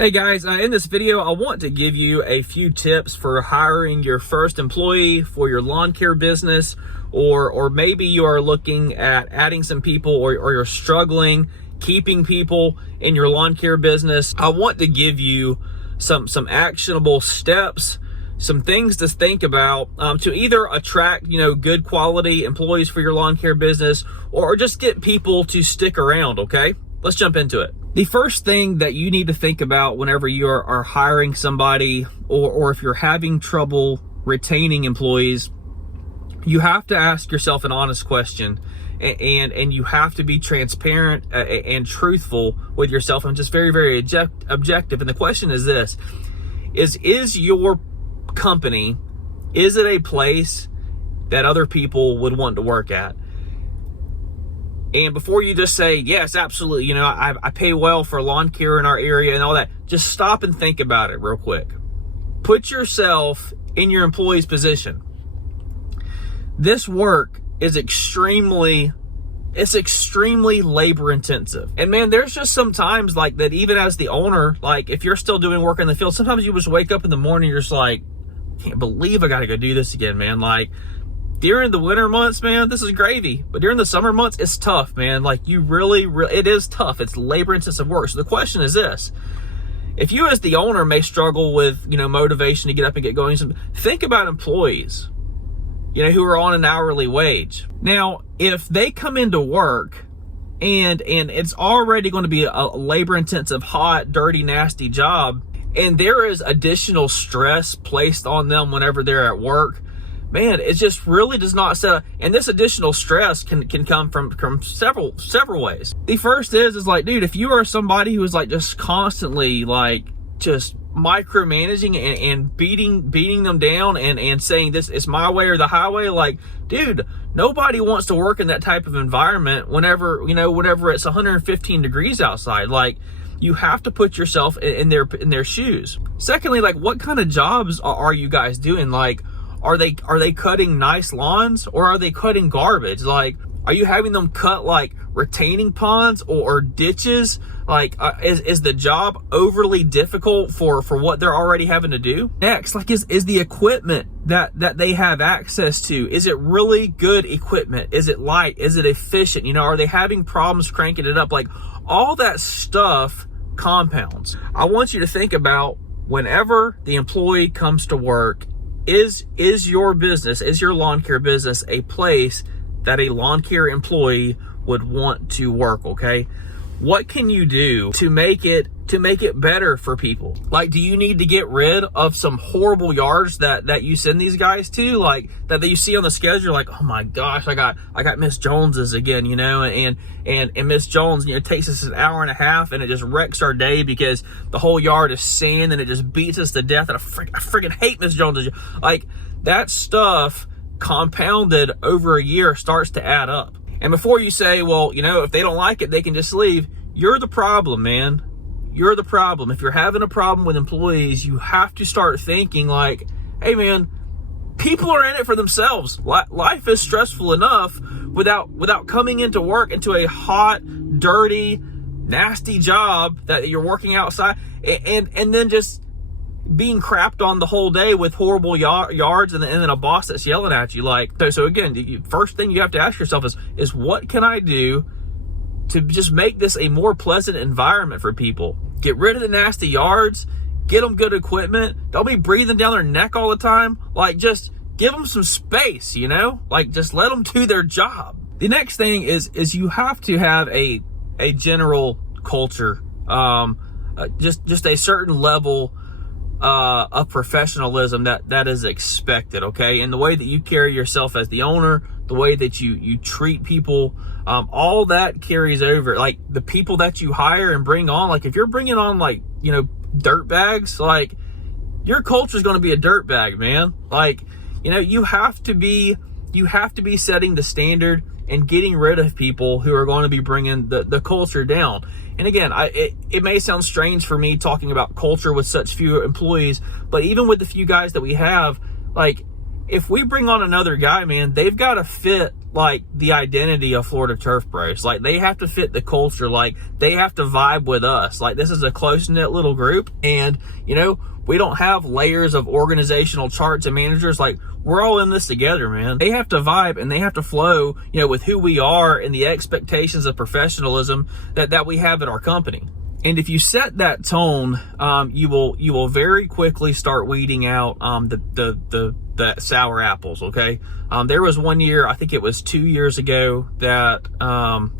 Hey guys, in this video, I want to give you a few tips for hiring your first employee for your lawn care business, or maybe you are looking at adding some people, or you're struggling keeping people in your lawn care business. I want to give you some actionable steps, some things to think about to either attract, good quality employees for your lawn care business, or just get people to stick around, okay? Let's jump into it. The first thing that you need to think about whenever you are hiring somebody, or if you're having trouble retaining employees, you have to ask yourself an honest question, and you have to be transparent and truthful with yourself, and just very, very objective. And the question is this: is your company, is it a place that other people would want to work at? And before you just say, yes, absolutely, I pay well for lawn care in our area and all that, just stop and think about it real quick. Put yourself in your employee's position. This work is extremely labor intensive. And man, there's just some times like that, even as the owner, like if you're still doing work in the field, sometimes you just wake up in the morning, you're just like, can't believe I got to go do this again, man. Like, during the winter months, man, this is gravy. But during the summer months, it's tough, man. Like, you really, it is tough. It's labor-intensive work. So the question is this: if you as the owner may struggle with, motivation to get up and get going, think about employees, who are on an hourly wage. Now, if they come into work and it's already going to be a labor-intensive, hot, dirty, nasty job, and there is additional stress placed on them whenever they're at work, man, it just really does not set up. And this additional stress can come from several ways. The first is like, dude, if you are somebody who is like just constantly like just micromanaging and beating them down and saying this is my way or the highway, like, dude, nobody wants to work in that type of environment whenever it's 115 degrees outside. Like, you have to put yourself in their shoes. Secondly, like, what kind of jobs are you guys doing? Like, are they cutting nice lawns, or are they cutting garbage? Like, are you having them cut like retaining ponds or ditches? Like, is the job overly difficult for what they're already having to do? Next, like, is the equipment that they have access to, is it really good equipment? Is it light? Is it efficient? Are they having problems cranking it up? Like, all that stuff compounds. I want you to think about, whenever the employee comes to work, is your business, is your lawn care business a place that a lawn care employee would want to work, okay? What can you do to make it better for people? Like, do you need to get rid of some horrible yards that you send these guys to, like that you see on the schedule? Like, oh my gosh, I got Miss Jones's again, and Miss Jones, takes us an hour and a half, and it just wrecks our day because the whole yard is sand and it just beats us to death. And I freaking hate Miss Jones's. Like, that stuff compounded over a year starts to add up. And before you say, well, if they don't like it, they can just leave, you're the problem, man. You're the problem. If you're having a problem with employees, you have to start thinking like, hey man, people are in it for themselves. Life is stressful enough without coming into work into a hot, dirty, nasty job that you're working outside, and then just being crapped on the whole day with horrible yards, and then a boss that's yelling at you. Like, so again, the first thing you have to ask yourself is what can I do to just make this a more pleasant environment for people? Get rid of the nasty yards, get them good equipment. Don't be breathing down their neck all the time. Like, just give them some space, like, just let them do their job. The next thing is you have to have a general culture, just a certain level of professionalism that is expected, okay? And the way that you carry yourself as the owner, the way that you treat people, all that carries over. Like, the people that you hire and bring on, like, if you're bringing on like, dirt bags, like, your culture is going to be a dirt bag, man. Like, you have to be setting the standard and getting rid of people who are going to be bringing the culture down. And again, it may sound strange for me talking about culture with such few employees, but even with the few guys that we have, like, if we bring on another guy, man, they've got to fit like the identity of Florida Turf Bros. Like, they have to fit the culture. Like, they have to vibe with us. Like, this is a close-knit little group, and you know, we don't have layers of organizational charts and managers. Like, we're all in this together, man. They have to vibe and they have to flow, you know, with who we are and the expectations of professionalism that we have at our company. And if you set that tone, you will very quickly start weeding out the sour apples. Okay. There was one year, I think it was 2 years ago, that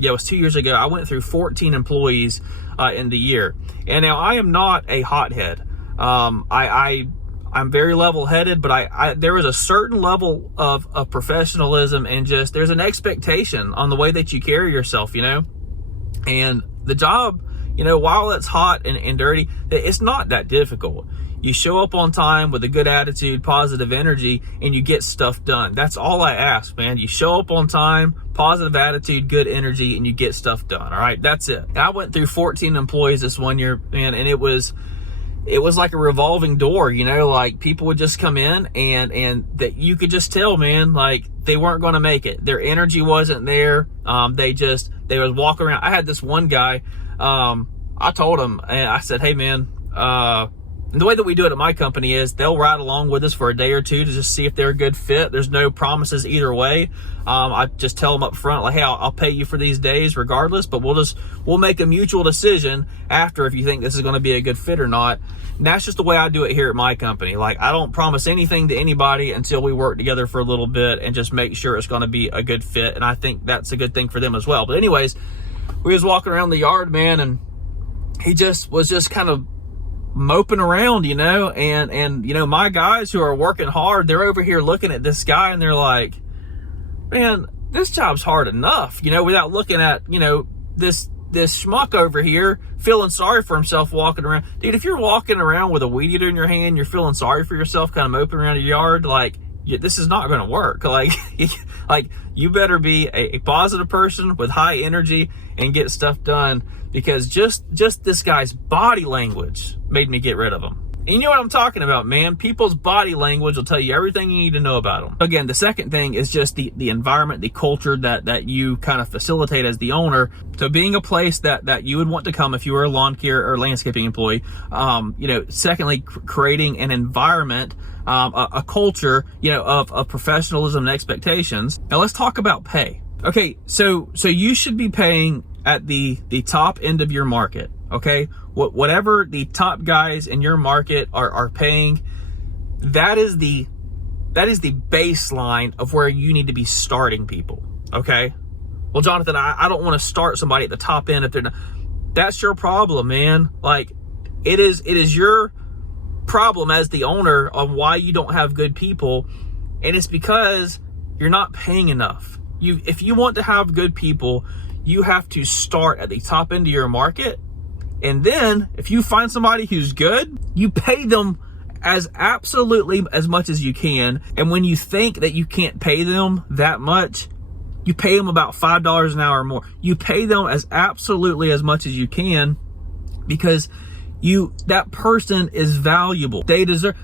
it was 2 years ago. I went through 14 employees in the year, and now I am not a hothead. I'm very level-headed, but there is a certain level of professionalism, and just there's an expectation on the way that you carry yourself, you know. And the job, you know, while it's hot and dirty, it's not that difficult. You show up on time with a good attitude, positive energy, and you get stuff done. That's all I ask, man. You show up on time, positive attitude, good energy, and you get stuff done. All right, that's it. I went through 14 employees this one year, man, and it was like a revolving door, you know. Like, people would just come in and that you could just tell, man, like, they weren't going to make it. Their energy wasn't there. They would walk around. I had this one guy, I told him, and I said, hey man, the way that we do it at my company is they'll ride along with us for a day or two to just see if they're a good fit. There's no promises either way. I just tell them up front, like, hey, I'll pay you for these days regardless, but we'll make a mutual decision after if you think this is going to be a good fit or not. And that's just the way I do it here at my company. Like, I don't promise anything to anybody until we work together for a little bit and just make sure it's going to be a good fit. And I think that's a good thing for them as well. But anyways, we was walking around the yard, man, and he was just kind of moping around, you know, and you know, my guys who are working hard, they're over here looking at this guy and they're like, man, this job's hard enough, you know, without looking at, you know, this schmuck over here feeling sorry for himself walking around. Dude, if you're walking around with a weed eater in your hand, you're feeling sorry for yourself, kind of moping around your yard, like, this is not going to work. Like, you better be a positive person with high energy and get stuff done, because just this guy's body language made me get rid of him. And you know what I'm talking about, man. People's body language will tell you everything you need to know about them. Again, the second thing is just the environment, the culture that you kind of facilitate as the owner. So being a place that you would want to come if you were a lawn care or landscaping employee. You know, secondly, creating an environment, a culture, you know, of professionalism and expectations. Now let's talk about pay. Okay, so you should be paying at the top end of your market. Okay, whatever the top guys in your market are paying, that is the baseline of where you need to be starting people. Okay, well, Jonathan, I don't want to start somebody at the top end if they're not. That's your problem, man. Like, it is your problem as the owner on why you don't have good people, and it's because you're not paying enough. If you want to have good people, you have to start at the top end of your market. And then if you find somebody who's good, you pay them as absolutely as much as you can. And when you think that you can't pay them that much, you pay them about $5 an hour more. You pay them as absolutely as much as you can, because that person is valuable. They deserve.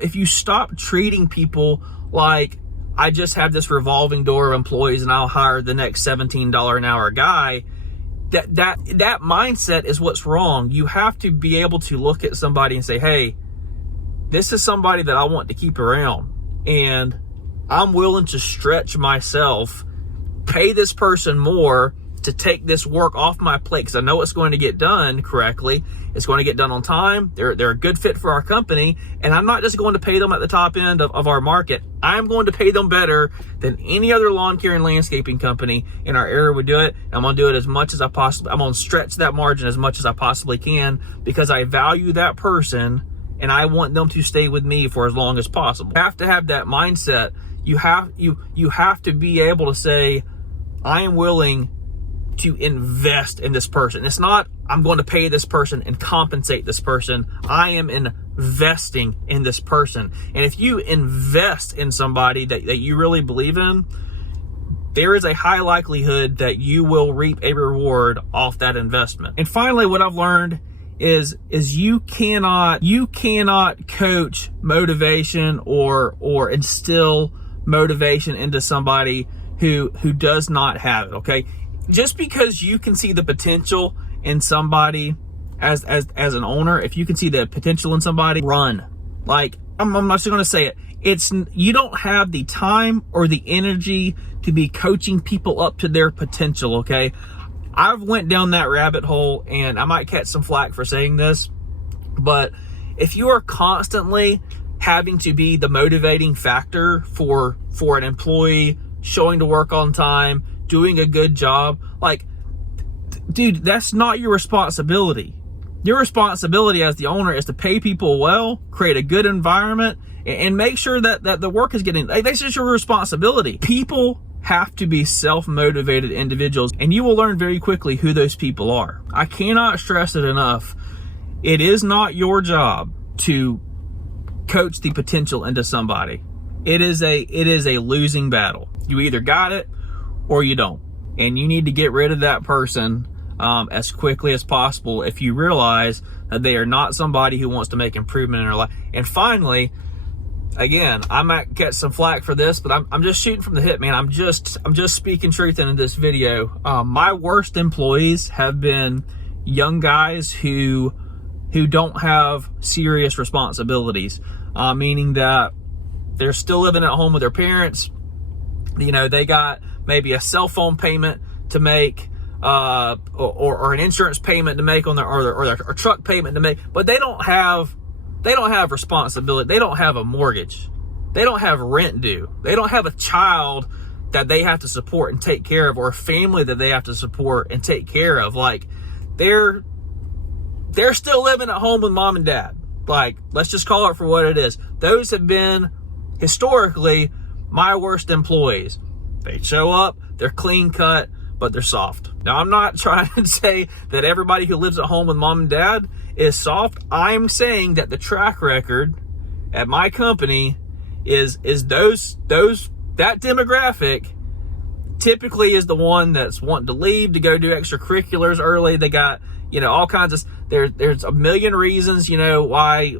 If you stop treating people like, I just have this revolving door of employees and I'll hire the next $17 an hour guy, that mindset is what's wrong. You have to be able to look at somebody and say, hey, this is somebody that I want to keep around, and I'm willing to stretch myself, pay this person more to take this work off my plate, because I know it's going to get done correctly. It's going to get done on time. They're a good fit for our company, and I'm not just going to pay them at the top end of our market. I'm going to pay them better than any other lawn care and landscaping company in our area would do it. I'm going to do it as much as I'm going to stretch that margin as much as I possibly can, because I value that person and I want them to stay with me for as long as possible. You have to have that mindset. You have to be able to say, I am willing to invest in this person. It's not, I'm going to pay this person and compensate this person. I am investing in this person. And if you invest in somebody that you really believe in, there is a high likelihood that you will reap a reward off that investment. And finally, what I've learned is you cannot coach motivation or instill motivation into somebody who does not have it. Okay, just because you can see the potential in somebody as an owner, if you can see the potential in somebody, run. Like, I'm not just going to say it. You don't have the time or the energy to be coaching people up to their potential. Okay, I've went down that rabbit hole, and I might catch some flack for saying this, but if you are constantly having to be the motivating factor for an employee showing to work on time, doing a good job, like, dude, that's not your responsibility. Your responsibility as the owner is to pay people well, create a good environment, and make sure that the work is getting, that's just your responsibility. People have to be self-motivated individuals, and you will learn very quickly who those people are. I cannot stress it enough. It is not your job to coach the potential into somebody. It is a losing battle. You either got it or you don't, and you need to get rid of that person as quickly as possible if you realize that they are not somebody who wants to make improvement in their life. And finally, again, I might get some flack for this, but I'm just shooting from the hip, man. I'm just speaking truth in this video. My worst employees have been young guys who don't have serious responsibilities, meaning that they're still living at home with their parents. You know, they got maybe a cell phone payment to make, or an insurance payment to make on their truck payment to make, but they don't have responsibility. They don't have a mortgage. They don't have rent due. They don't have a child that they have to support and take care of, or a family that they have to support and take care of. Like, they're still living at home with mom and dad. Like, let's just call it for what it is. Those have been historically my worst employees. They show up, they're clean cut, but they're soft. Now, I'm not trying to say that everybody who lives at home with mom and dad is soft. I'm saying that the track record at my company is that demographic typically is the one that's wanting to leave to go do extracurriculars early. They got, all kinds of, there's a million reasons, why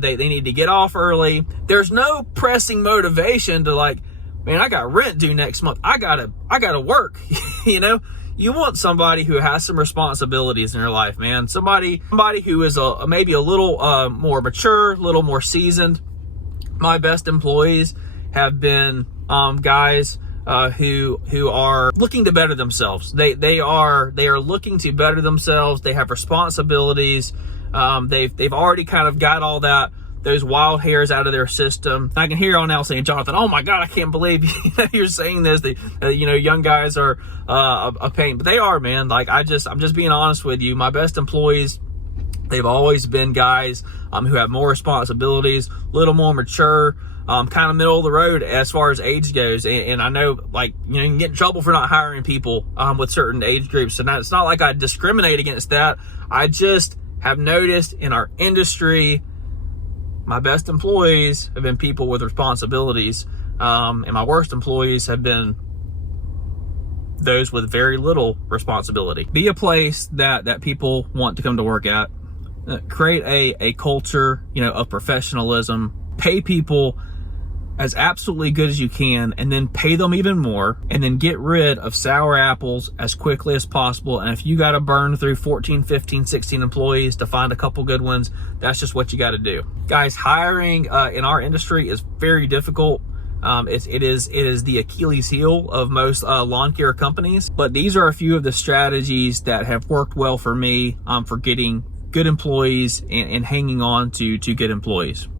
they need to get off early. There's no pressing motivation to, like, man, I got rent due next month. I gotta work. You want somebody who has some responsibilities in their life, man. Somebody who is maybe a little more mature, a little more seasoned. My best employees have been guys who are looking to better themselves. They are looking to better themselves. They have responsibilities. They've already kind of got all those wild hairs out of their system. I can hear on now saying, Jonathan, oh my God, I can't believe you're saying this. Young guys are a pain, but they are, man. Like, I'm just being honest with you. My best employees, they've always been guys who have more responsibilities, a little more mature, kind of middle of the road as far as age goes. And I know, like, you can get in trouble for not hiring people with certain age groups. And it's not like I discriminate against that. I just have noticed in our industry, my best employees have been people with responsibilities, and my worst employees have been those with very little responsibility. Be a place that people want to come to work at. Create a culture, of professionalism. Pay people as absolutely good as you can, and then pay them even more, and then get rid of sour apples as quickly as possible. And if you got to burn through 14, 15, 16 employees to find a couple good ones, that's just what you got to do. Guys, hiring in our industry is very difficult. It is the Achilles heel of most lawn care companies, but these are a few of the strategies that have worked well for me for getting good employees and hanging on to good employees.